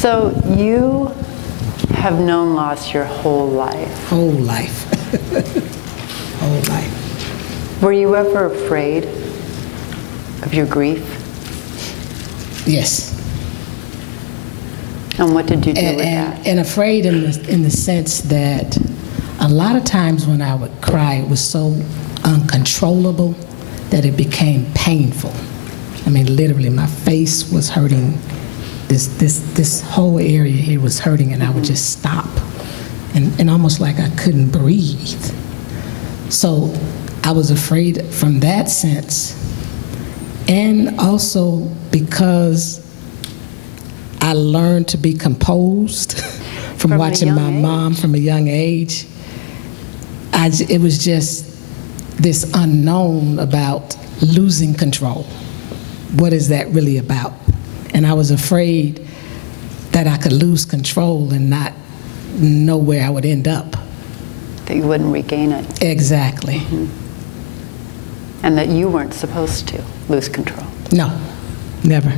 So you have known loss your whole life. Whole life. Whole life. Were you ever afraid of your grief? Yes. And what did you do with that? And afraid in the sense that a lot of times when I would cry, it was so uncontrollable that it became painful. I mean, literally, my face was hurting. This whole area here was hurting, and I would just stop, and almost like I couldn't breathe. So I was afraid from that sense, and also because I learned to be composed from watching my mom from a young age. It was just this unknown about losing control. What is that really about? And I was afraid that I could lose control and not know where I would end up. That you wouldn't regain it. Exactly. Mm-hmm. And that you weren't supposed to lose control. No, never.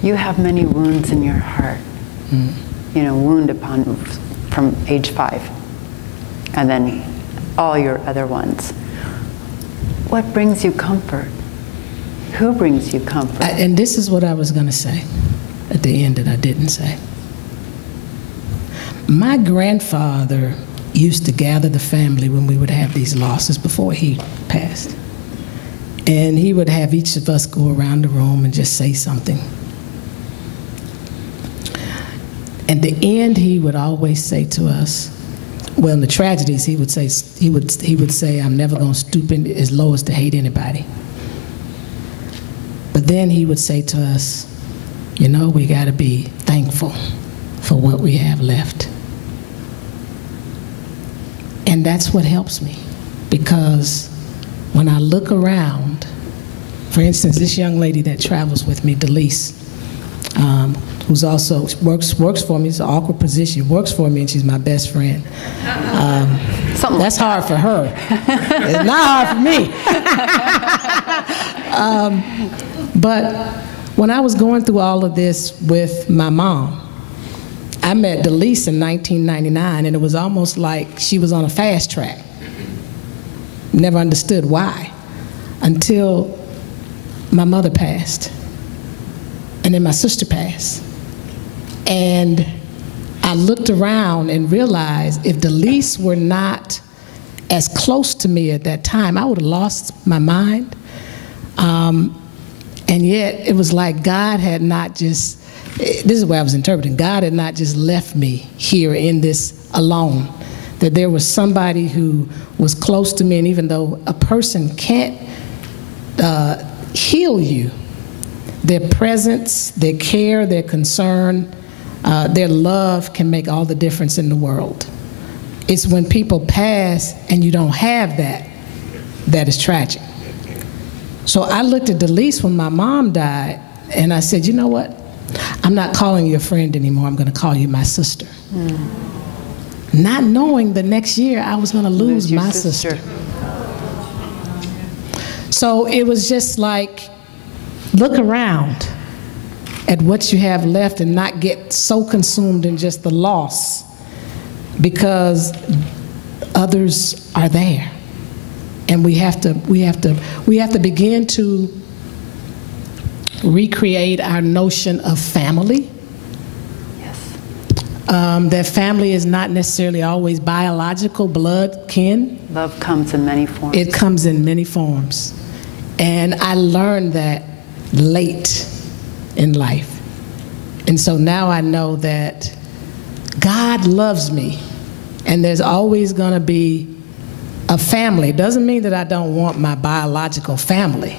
You have many wounds in your heart. Mm. You know, wound from age 5, and then all your other ones. What brings you comfort? Who brings you comfort? And this is what I was going to say at the end that I didn't say. My grandfather used to gather the family when we would have these losses before he passed. And he would have each of us go around the room and just say something. At the end, he would always say to us, well, in the tragedies, he would say, I'm never going to stoop as low as to hate anybody. But then he would say to us, you know, we got to be thankful for what we have left. And that's what helps me, because when I look around, for instance, this young lady that travels with me, Bernice, who's also works for me. It's an awkward position. Works for me, and she's my best friend. That's hard for her. It's not hard for me. But when I was going through all of this with my mom, I met Bernice in 1999, and it was almost like she was on a fast track. Never understood why, until my mother passed, and then my sister passed. And I looked around and realized if Bernice were not as close to me at that time, I would have lost my mind. And yet it was like God had not just, this is the way I was interpreting, God had not just left me here in this alone, that there was somebody who was close to me. And even though a person can't heal you, their presence, their care, their concern, their love can make all the difference in the world. It's when people pass and you don't have that, that is tragic. So I looked at Bernice when my mom died, and I said, you know what? I'm not calling you a friend anymore. I'm going to call you my sister. Mm. Not knowing the next year I was going to lose my sister. So it was just like, look around at what you have left and not get so consumed in just the loss, because others are there. And we have to begin to recreate our notion of family. Yes. That family is not necessarily always biological, blood, kin. Love comes in many forms. It comes in many forms. And I learned that late in life. And so now I know that God loves me, and there's always going to be a family. It doesn't mean that I don't want my biological family,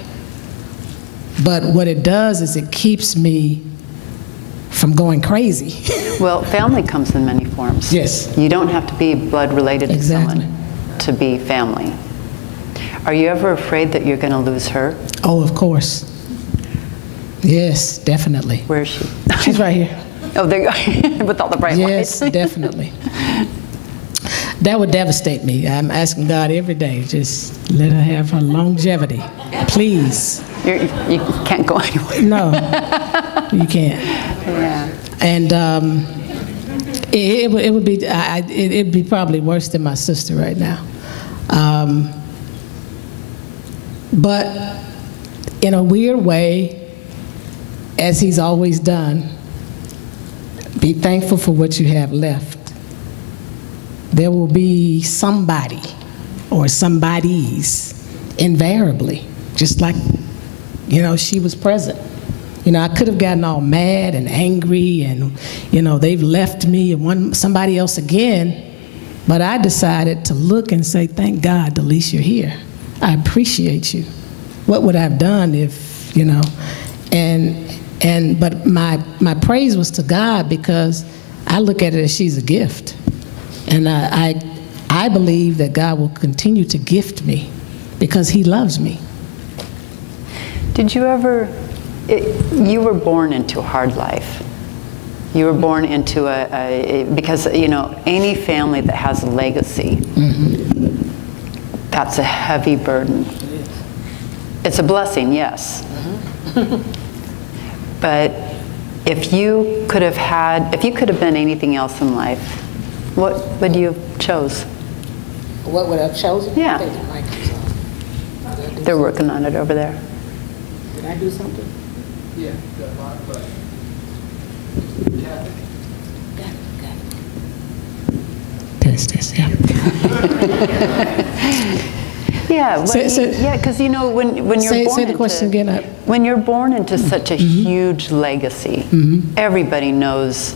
but what it does is it keeps me from going crazy. Well, family comes in many forms. Yes. You don't have to be blood related to someone to be family. Are you ever afraid that you're going to lose her? Oh, of course. Yes, definitely. Where is she? She's right here. Oh, there you go. With all the bright lights. Yes, definitely. That would devastate me. I'm asking God every day, just let her have her longevity. Please. You can't go anywhere. No, you can't. Yeah. And it would be it'd be probably worse than my sister right now. But in a weird way, as he's always done, be thankful for what you have left. There will be somebody or somebodies invariably, just like, you know, she was present. You know, I could have gotten all mad and angry and, you know, they've left me and want somebody else again, but I decided to look and say, thank God, Delise, you're here. I appreciate you. What would I have done if, you know, but my praise was to God, because I look at it as she's a gift. And I believe that God will continue to gift me because he loves me. Did you ever, you were born into a hard life. You were born into because, you know, any family that has a legacy, that's a heavy burden. It's a blessing, yes. But if you could have been anything else in life, what would you have chose? What would I have chosen? Yeah. I think the mic is on. They're working on it over there. Did I do something? Yeah, got a lot of questions. Test, yeah. Yeah, because you know when you're born say the question again. When you're born into such a huge legacy, everybody knows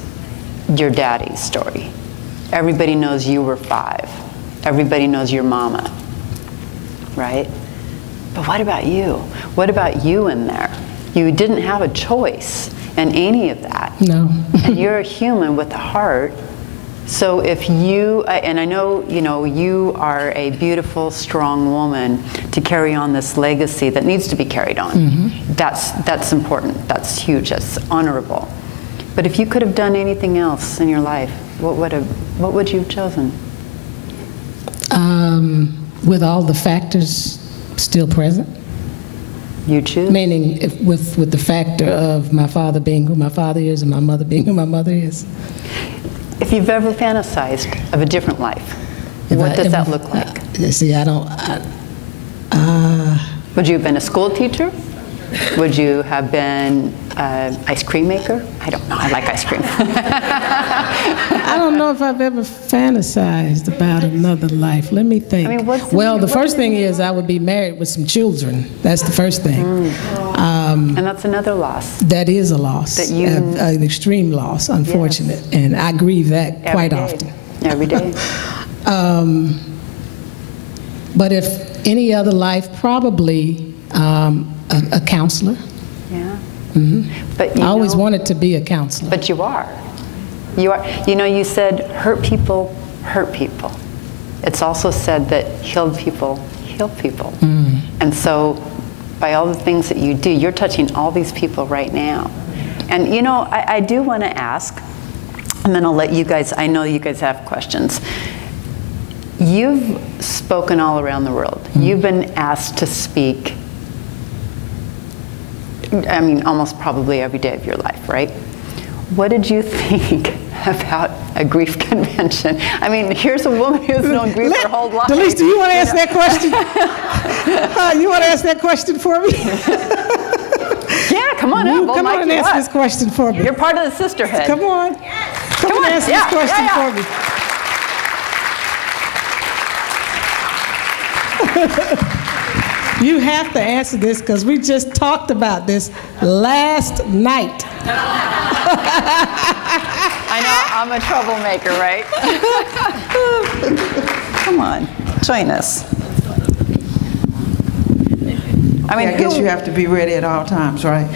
your daddy's story. Everybody knows you were 5. Everybody knows your mama, right? But what about you? What about you in there? You didn't have a choice in any of that. No. And you're a human with a heart. So if you, and I know, you know, you are a beautiful, strong woman to carry on this legacy that needs to be carried on. That's important. That's huge. That's honorable. But if you could have done anything else in your life, what would you have chosen? With all the factors still present. You choose? Meaning with the factor of my father being who my father is and my mother being who my mother is. If you've ever fantasized of a different life, what does that look like? See, Would you have been a school teacher? Would you have been an ice cream maker? I don't know. I like ice cream. I don't know if I've ever fantasized about another life. Let me think. I mean, well, the first thing is I would be married with some children. That's the first thing. And that's another loss. That is a loss. That you, an extreme loss, unfortunate. Yes. And I grieve that quite often. Every day. But if any other life, probably a counselor. Yeah. But I always wanted to be a counselor. But you are. You are. You know, you said hurt people hurt people. It's also said that healed people heal people. And so by all the things that you do, you're touching all these people right now. And you know, I do want to ask, and then I'll let you guys, I know you guys have questions. You've spoken all around the world. You've been asked to speak, I mean, almost probably every day of your life, right? What did you think about a grief convention? I mean, here's a woman who's known grief her whole life. Delise, do you want to ask that question? You want to ask that question for me? Yeah, come on up. Come on and answer this question for me. You're part of the sisterhood. Come on. Come on and answer this question for me. You have to answer this because we just talked about this last night. I know, I'm a troublemaker, right? Come on, join us. I mean, I guess you have to be ready at all times, right?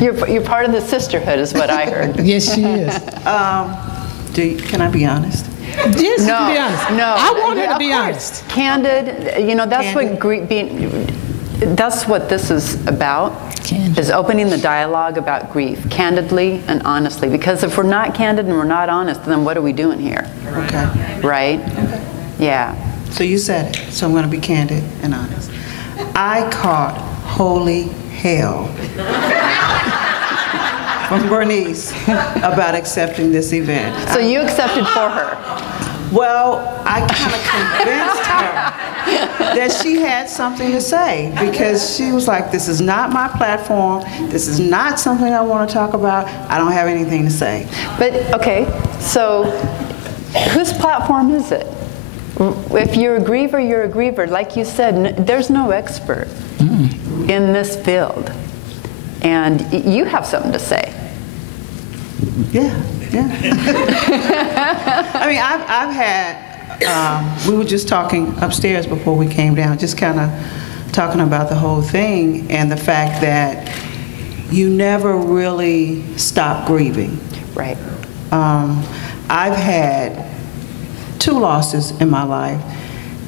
You're part of the sisterhood is what I heard. Yes, she is. Can I be honest? Yes, no, you can be honest. No, I want her to be honest. Candid, you know, that's what this is about. Candid. Is opening the dialogue about grief, candidly and honestly. Because if we're not candid and we're not honest, then what are we doing here? Okay. Right? Okay. Yeah. So you said it, so I'm going to be candid and honest. I caught holy hell from Bernice about accepting this event. So you accepted for her? Well, I kind of convinced her that she had something to say, because she was like, this is not my platform, this is not something I want to talk about, I don't have anything to say. But, okay, so whose platform is it? If you're a griever, you're a griever. Like you said, there's no expert in this field. And you have something to say. Yeah. I mean, I've had, we were just talking upstairs before we came down, just kind of talking about the whole thing and the fact that you never really stop grieving. Right. I've had 2 losses in my life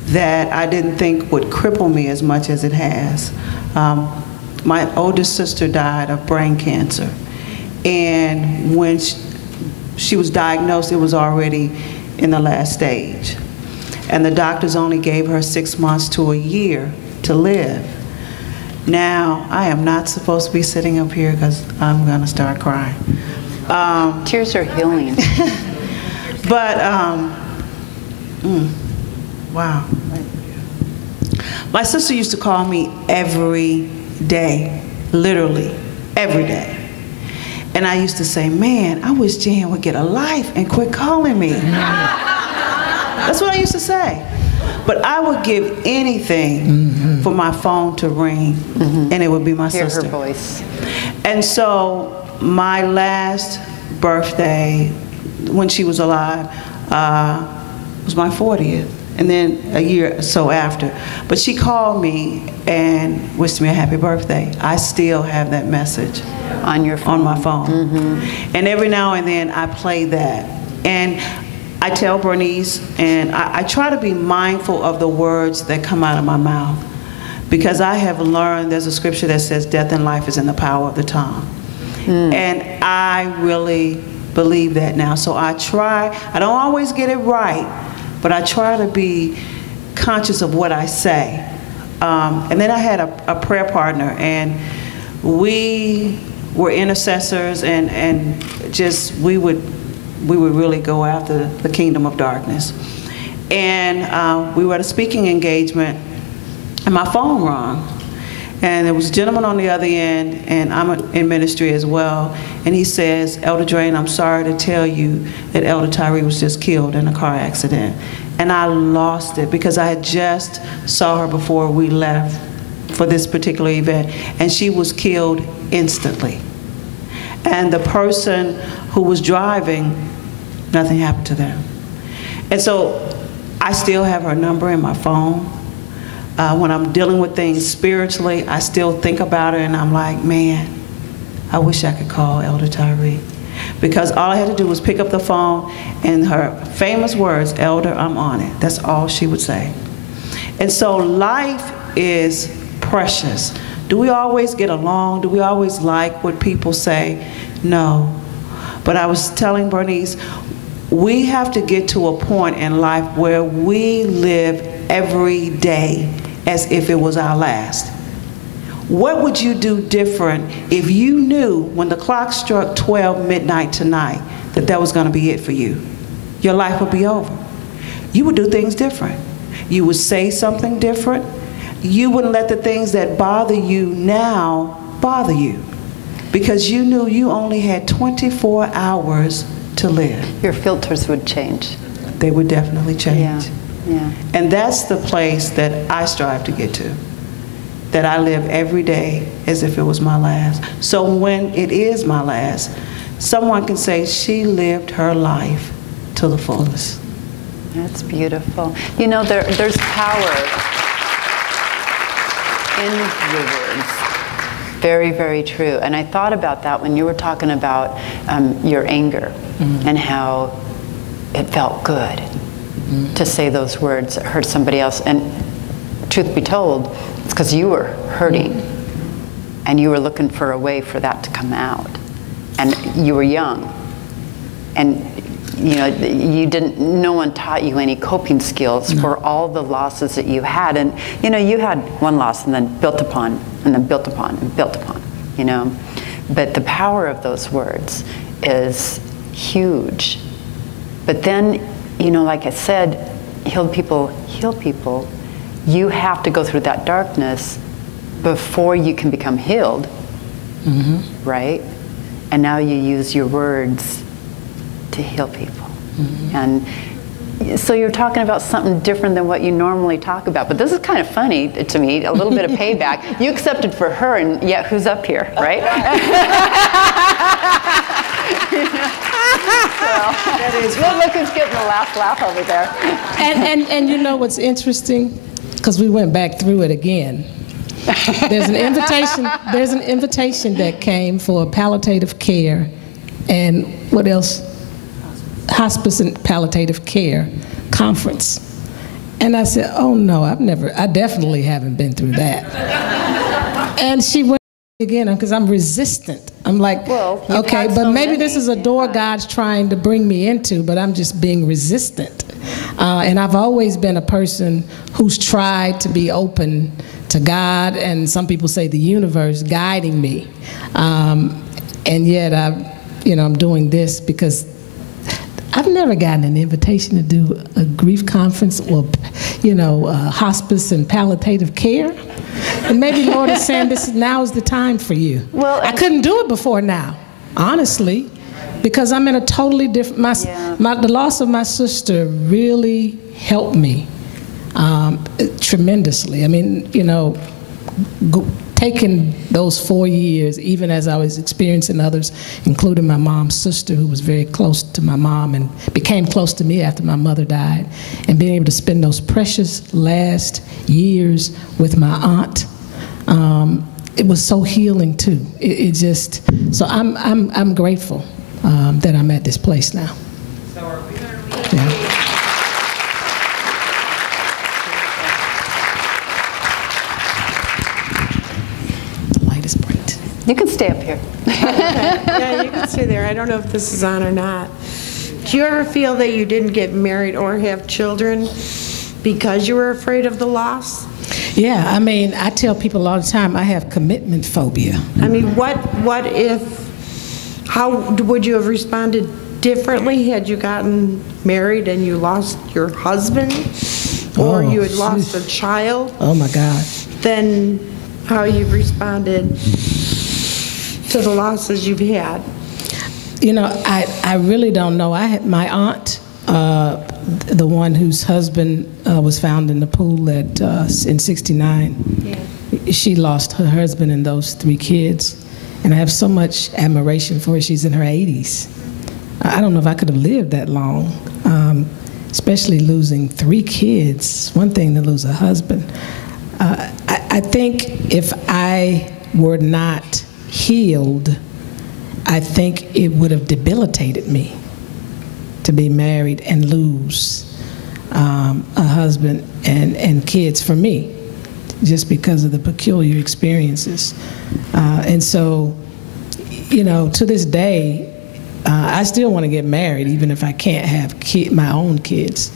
that I didn't think would cripple me as much as it has. My oldest sister died of brain cancer, and when she was diagnosed, it was already in the last stage. And the doctors only gave her 6 months to a year to live. Now, I am not supposed to be sitting up here because I'm going to start crying. Tears are healing. But, wow. My sister used to call me every day, literally, every day. And I used to say, man, I wish Jan would get a life and quit calling me. That's what I used to say. But I would give anything for my phone to ring, and it would be my sister. Hear her voice. And so my last birthday, when she was alive, was my 40th. And then a year or so after. But she called me and wished me a happy birthday. I still have that message on your phone. On my phone. And every now and then I play that. And I tell Bernice, and I try to be mindful of the words that come out of my mouth, because I have learned there's a scripture that says death and life is in the power of the tongue. And I really believe that now. So I try, I don't always get it right, but I try to be conscious of what I say. And then I had a prayer partner, and we were intercessors, and just we would really go after the kingdom of darkness. And we were at a speaking engagement, and my phone rang. And there was a gentleman on the other end, and I'm in ministry as well, and he says, Elder Drain, I'm sorry to tell you that Elder Tyree was just killed in a car accident. And I lost it, because I had just saw her before we left for this particular event, and she was killed instantly. And the person who was driving, nothing happened to them. And so I still have her number in my phone. When I'm dealing with things spiritually, I still think about her, and I'm like, man, I wish I could call Elder Tyree. Because all I had to do was pick up the phone, and her famous words, Elder, I'm on it. That's all she would say. And so life is precious. Do we always get along? Do we always like what people say? No. But I was telling Bernice, we have to get to a point in life where we live every day as if it was our last. What would you do different if you knew when the clock struck 12 midnight tonight that that was going to be it for you? Your life would be over. You would do things different. You would say something different. You wouldn't let the things that bother you now bother you, because you knew you only had 24 hours to live. Your filters would change. They would definitely change. Yeah. And that's the place that I strive to get to, that I live every day as if it was my last. So when it is my last, someone can say she lived her life to the fullest. That's beautiful. You know, there's power in your words. Very, very true. And I thought about that when you were talking about your anger and how it felt good to say those words that hurt somebody else. And truth be told, it's because you were hurting and you were looking for a way for that to come out. And you were young. And no one taught you any coping skills for all the losses that you had. And, you had one loss and then built upon, and then built upon, and built upon, But the power of those words is huge. But then, like I said, heal people. You have to go through that darkness before you can become healed, right? And now you use your words to heal people. And so you're talking about something different than what you normally talk about. But this is kind of funny to me, a little bit of payback. You accepted for her, and yet who's up here, right? Look who's getting the last laugh over there. And you know what's interesting? Because we went back through it again. There's an invitation that came for palliative care and what else? Hospice and palliative care conference. And I said, oh no, I definitely haven't been through that. And she went again because I'm resistant. I'm like, okay, but maybe this is a door God's trying to bring me into, but I'm just being resistant. And I've always been a person who's tried to be open to God, and some people say the universe guiding me. And yet I'm doing this because I've never gotten an invitation to do a grief conference or, hospice and palliative care. And maybe Lord is saying now is the time for you. Well, I couldn't do it before now, honestly, because I'm in a totally different, the loss of my sister really helped me tremendously. I mean, taking those 4 years, even as I was experiencing others, including my mom's sister, who was very close to my mom and became close to me after my mother died, and being able to spend those precious last years with my aunt, it was so healing too. So I'm grateful that I'm at this place now. So are we going to You can stay up here. Okay. Yeah, you can stay there. I don't know if this is on or not. Do you ever feel that you didn't get married or have children because you were afraid of the loss? Yeah, I mean, I tell people all the time I have commitment phobia. I mean, how would you have responded differently had you gotten married and you lost your husband, or you had lost a child? Oh my God. Then how you've responded to the losses you've had? I really don't know. I had my aunt, the one whose husband was found in the pool in '69. Yeah. She lost her husband and those 3 kids, and I have so much admiration for her. She's in her 80s. I don't know if I could have lived that long, especially losing 3 kids. It's one thing to lose a husband. I think if I were not healed, I think it would have debilitated me to be married and lose a husband and kids for me, just because of the peculiar experiences. And so, to this day, I still want to get married, even if I can't have my own kids.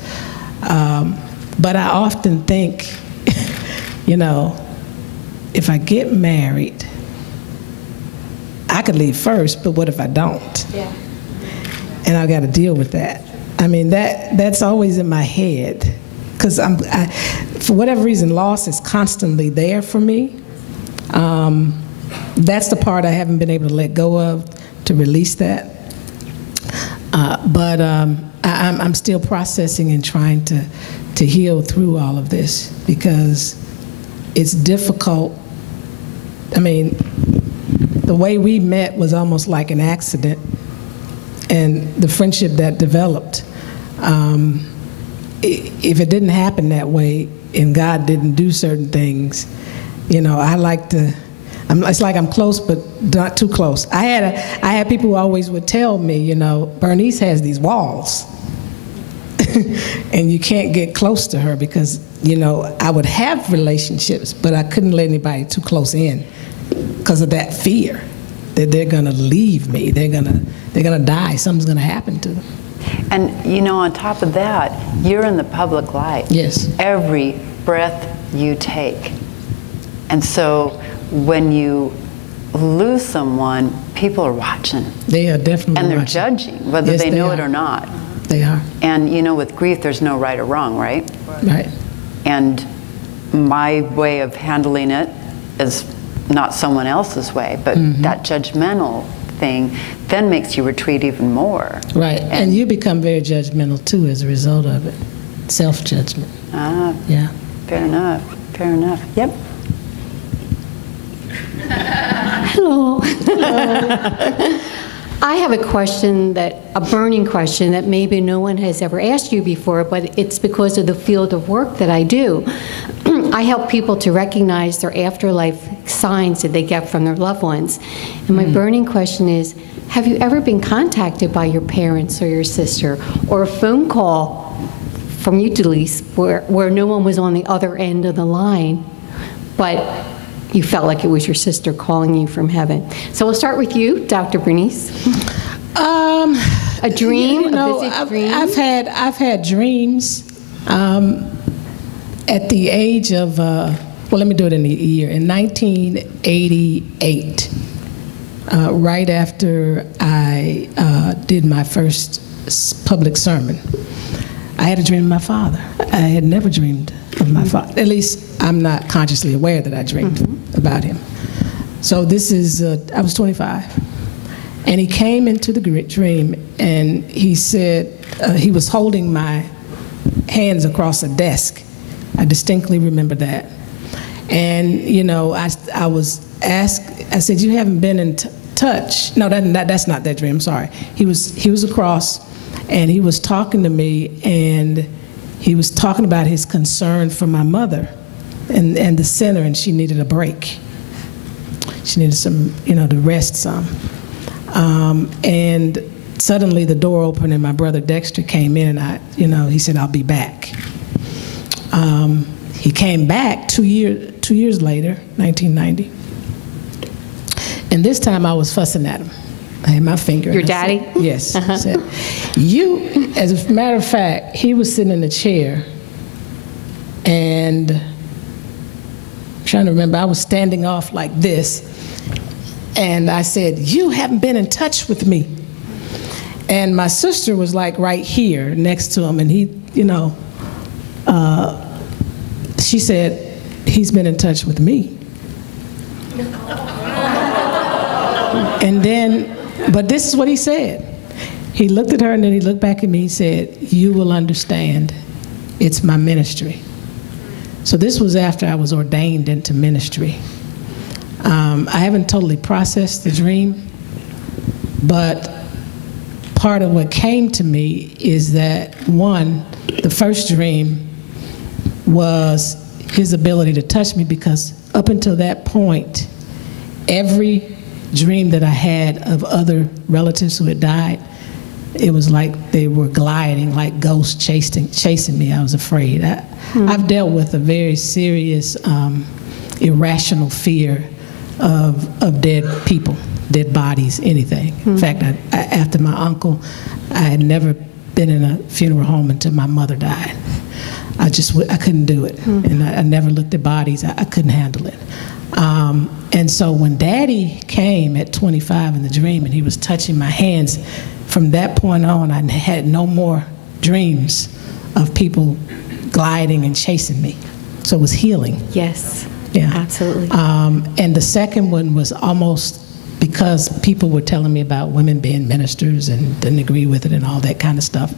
But I often think, if I get married, I could leave first, but what if I don't? Yeah. And I got to deal with that. I mean, that's always in my head, because for whatever reason, loss is constantly there for me. That's the part I haven't been able to let go of, to release that. But I'm still processing and trying to heal through all of this, because it's difficult. I mean, the way we met was almost like an accident, and the friendship that developed, if it didn't happen that way and God didn't do certain things, it's like I'm close but not too close. I had people who always would tell me, Bernice has these walls and you can't get close to her, because I would have relationships, but I couldn't let anybody too close in because of that fear that they're gonna leave me, they're gonna die, something's gonna happen to them. And you know, on top of that, you're in the public light. Yes. Every breath you take. And so when you lose someone, people are watching. They are definitely And they're watching. judging, whether Yes, they they know are. it or not. They are. And you know, with grief, there's no right or wrong, right? Right. And my way of handling it is not someone else's way, but that judgmental thing then makes you retreat even more. Right. And you become very judgmental too as a result of it. Self-judgment. Ah, Yeah. fair enough. Fair enough. Yep. Hello. I have a question, a burning question that maybe no one has ever asked you before, but it's because of the field of work that I do. I help people to recognize their afterlife signs that they get from their loved ones. And my burning question is, have you ever been contacted by your parents or your sister, or a phone call from you, Delise, where no one was on the other end of the line, but you felt like it was your sister calling you from heaven? So we'll start with you, Dr. Bernice. A dream, You know, a vivid dream? I've had dreams. At the age of, well, let me do it in the year. In 1988, right after I did my first public sermon, I had a dream of my father. I had never dreamed of my father. At least I'm not consciously aware that I dreamed about him. So this is, I was 25. And he came into the dream and he said, he was holding my hands across a desk. I distinctly remember that. And, you know, I was asked, I said, you haven't been in touch. No, that's not that dream, sorry. He was across and he was talking to me, and he was talking about his concern for my mother and the center, and she needed a break. She needed some, you know, to rest some. And suddenly the door opened and my brother Dexter came in, and he said, I'll be back. He came back 2 years later, 1990. And this time I was fussing at him. I had my finger. Your daddy? Yes. I said, as a matter of fact, he was sitting in a chair, and I'm trying to remember, I was standing off like this, and I said, you haven't been in touch with me. And my sister was like right here next to him, and he, she said, he's been in touch with me. And then, but this is what he said. He looked at her and then he looked back at me. He said, you will understand. It's my ministry. So this was after I was ordained into ministry. I haven't totally processed the dream, but part of what came to me is that, one, the first dream was his ability to touch me, because up until that point, every dream that I had of other relatives who had died, it was like they were gliding, like ghosts chasing me. I was afraid. I've dealt with a very serious, irrational fear of dead people, dead bodies, anything. In fact, after my uncle, I had never been in a funeral home until my mother died. I couldn't do it. And I never looked at bodies. I couldn't handle it. And so when Daddy came at 25 in the dream and he was touching my hands, from that point on, I had no more dreams of people gliding and chasing me. So it was healing. Yes, Yeah. absolutely. And the second one was almost because people were telling me about women being ministers and didn't agree with it and all that kind of stuff.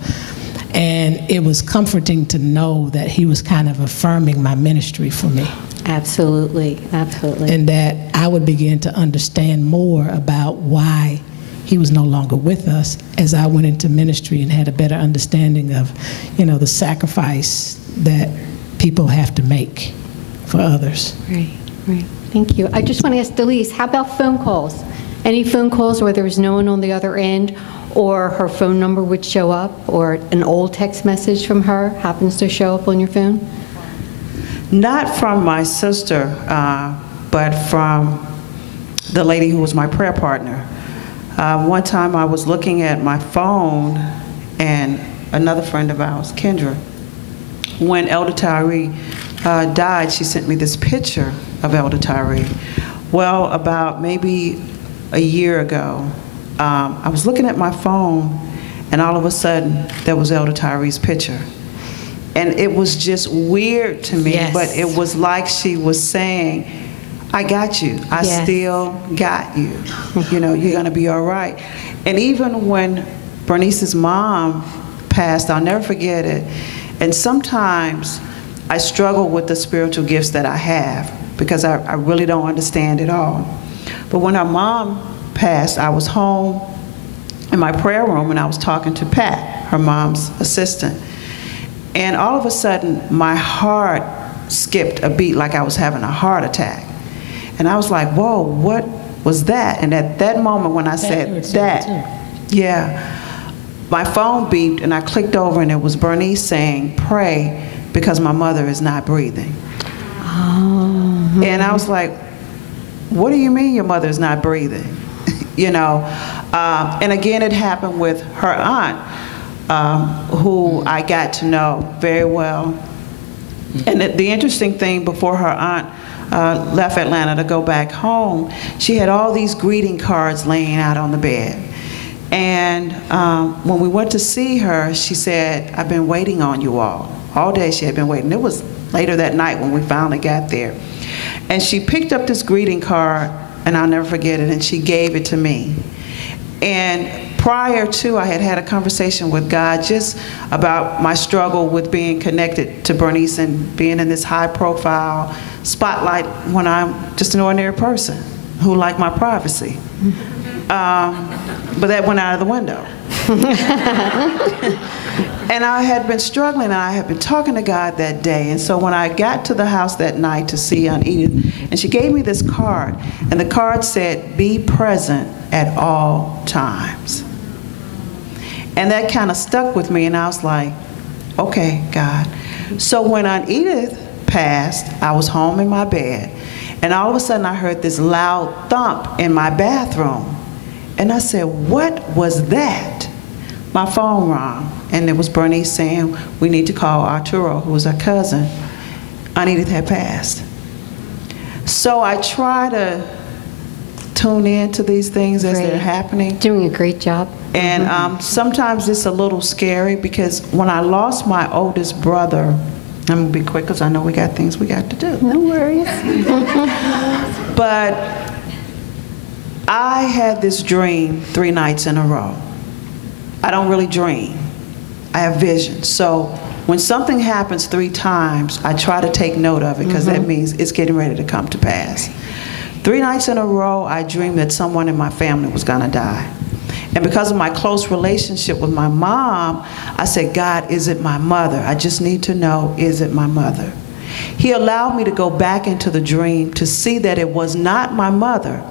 And it was comforting to know that he was kind of affirming my ministry for me. Absolutely, absolutely. And that I would begin to understand more about why he was no longer with us as I went into ministry and had a better understanding of, the sacrifice that people have to make for others. Right, right. Thank you. I just want to ask Delise, how about phone calls? Any phone calls where there was no one on the other end, or her phone number would show up, or an old text message from her happens to show up on your phone? Not from my sister, but from the lady who was my prayer partner. One time I was looking at my phone and another friend of ours, Kendra. When Elder Tyree died, she sent me this picture of Elder Tyree. Well, about maybe a year ago, I was looking at my phone, and all of a sudden, there was Elder Tyree's picture. And it was just weird to me, Yes. but it was like she was saying, I got you. I Yes. still got you. You know, you're going to be all right. And even when Bernice's mom passed, I'll never forget it. And sometimes I struggle with the spiritual gifts that I have because I really don't understand it all. But when her mom passed, I was home in my prayer room and I was talking to Pat, her mom's assistant. And all of a sudden, my heart skipped a beat like I was having a heart attack. And I was like, whoa, what was that? And at that moment when I said that, yeah, my phone beeped and I clicked over and it was Bernice saying, pray because my mother is not breathing. Oh. And I was like, what do you mean your mother is not breathing? You know, and again, it happened with her aunt, who I got to know very well. And the interesting thing, before her aunt left Atlanta to go back home, she had all these greeting cards laying out on the bed. And when we went to see her, she said, I've been waiting on you all. All day she had been waiting. It was later that night when we finally got there. And she picked up this greeting card, and I'll never forget it, and she gave it to me. And prior to, I had had a conversation with God just about my struggle with being connected to Bernice and being in this high profile spotlight when I'm just an ordinary person who liked my privacy. But that went out of the window. And I had been struggling, and I had been talking to God that day. And so when I got to the house that night to see Aunt Edith, and she gave me this card, and the card said, be present at all times. And that kind of stuck with me, and I was like, okay, God. So when Aunt Edith passed, I was home in my bed, and all of a sudden I heard this loud thump in my bathroom. And I said, what was that? My phone rang, and it was Bernice saying, we need to call Arturo, who was her cousin. Aunt Edith had passed. So I try to tune in to these things as they're happening. Doing a great job. And sometimes it's a little scary because when I lost my oldest brother, I'm gonna be quick because I know we got things we got to do. No worries. But I had this dream 3 nights in a row. I don't really dream. I have visions. So when something happens 3 times, I try to take note of it because that means it's getting ready to come to pass. 3 nights in a row, I dreamed that someone in my family was gonna die. And because of my close relationship with my mom, I said, God, is it my mother? I just need to know, is it my mother? He allowed me to go back into the dream to see that it was not my mother,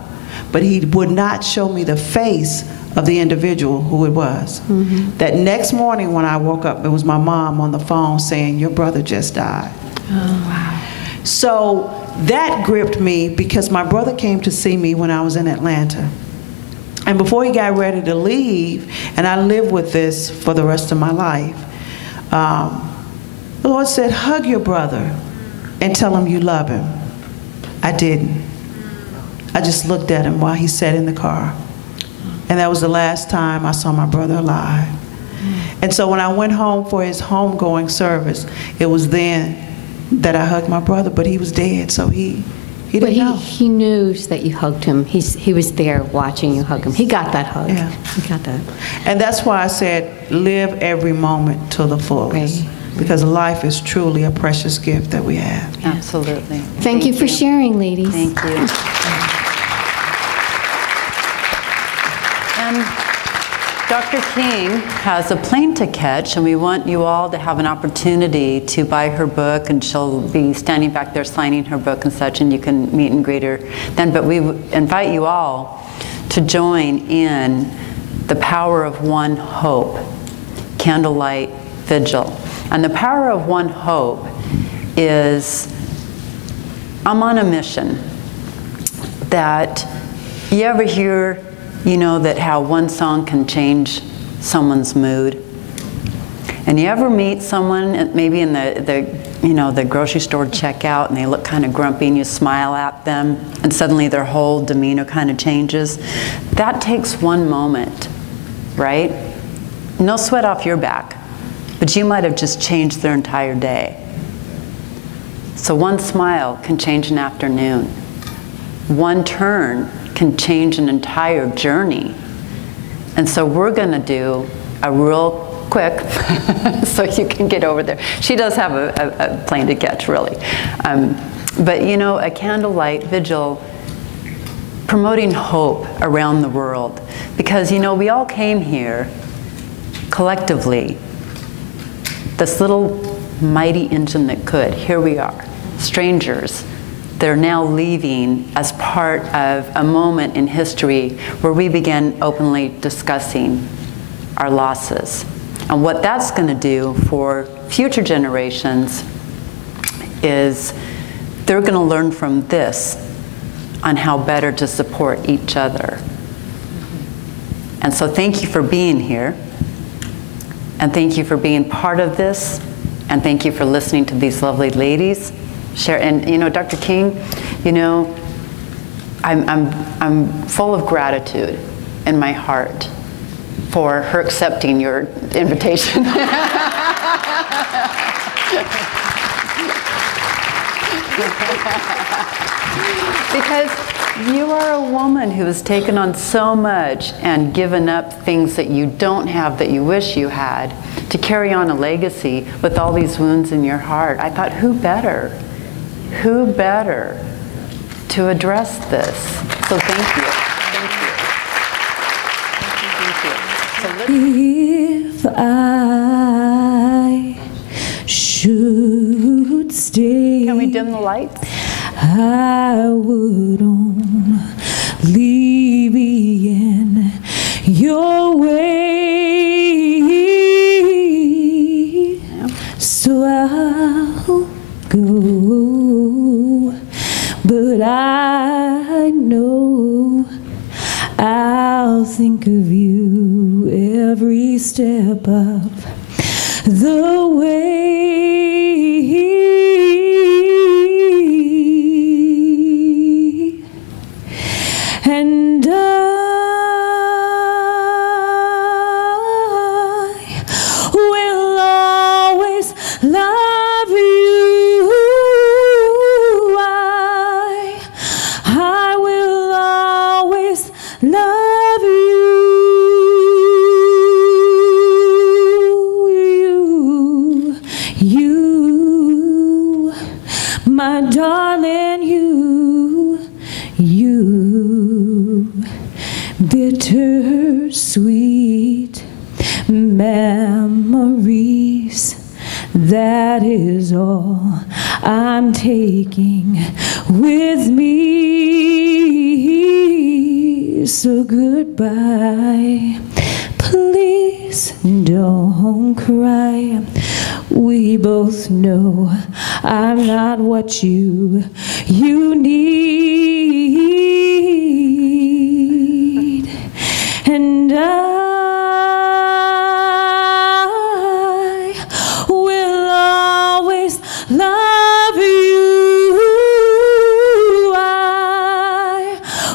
but he would not show me the face of the individual who it was. That next morning when I woke up, it was my mom on the phone saying, your brother just died. Oh, wow. So that gripped me because my brother came to see me when I was in Atlanta. And before he got ready to leave, and I lived with this for the rest of my life, the Lord said, hug your brother and tell him you love him. I didn't. I just looked at him while he sat in the car. And that was the last time I saw my brother alive. And so when I went home for his homegoing service, it was then that I hugged my brother, but he was dead, so he didn't know. He knows that you hugged him. He was there watching you hug him. He got that hug. Yeah. He got that. And that's why I said, live every moment to the fullest. Right. Because life is truly a precious gift that we have. Absolutely. Thank you for sharing, ladies. Thank you. And Dr. King has a plane to catch, and we want you all to have an opportunity to buy her book, and she'll be standing back there signing her book and such, and you can meet and greet her then. But we invite you all to join in the Power of One Hope Candlelight Vigil. And the Power of One Hope is, I'm on a mission that you ever hear, you know, that how one song can change someone's mood. And you ever meet someone maybe in the grocery store checkout, and they look kind of grumpy, and you smile at them, and suddenly their whole demeanor kind of changes? That takes one moment, right? No sweat off your back, but you might have just changed their entire day. So one smile can change an afternoon. One turn can change an entire journey. And so we're going to do a real quick, so you can get over there. She does have a plane to catch, really. But you know, a candlelight vigil promoting hope around the world. Because you know, we all came here collectively, this little mighty engine that could. Here we are, strangers. They're now leaving as part of a moment in history where we began openly discussing our losses. And what that's going to do for future generations is they're going to learn from this on how better to support each other. And so thank you for being here. And thank you for being part of this. And thank you for listening to these lovely ladies share. And you know, Dr. King, you know, I'm full of gratitude in my heart for her accepting your invitation. Because you are a woman who has taken on so much and given up things that you don't have that you wish you had to carry on a legacy with all these wounds in your heart. I thought, who better? Who better to address this? So thank you. Thank you. If I should stay, Can we dim the lights? I would only be in your way. So I'll go, but I know I'll think of you every step of the way. And I will always love you. I will always love you, my darling, you. Bittersweet memories, that is all I'm taking with me. So goodbye, please don't cry. We both know I'm not what you need. And I will always love you. I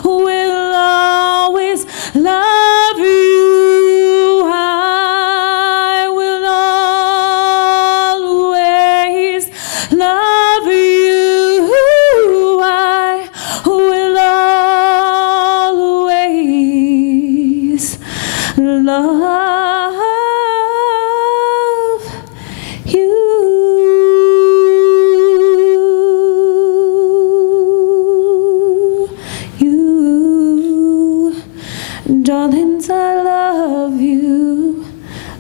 will always love you. I will always love you. I will always love you. Darlings, I love you.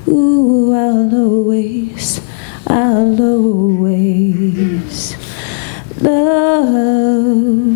Ooh, I'll always love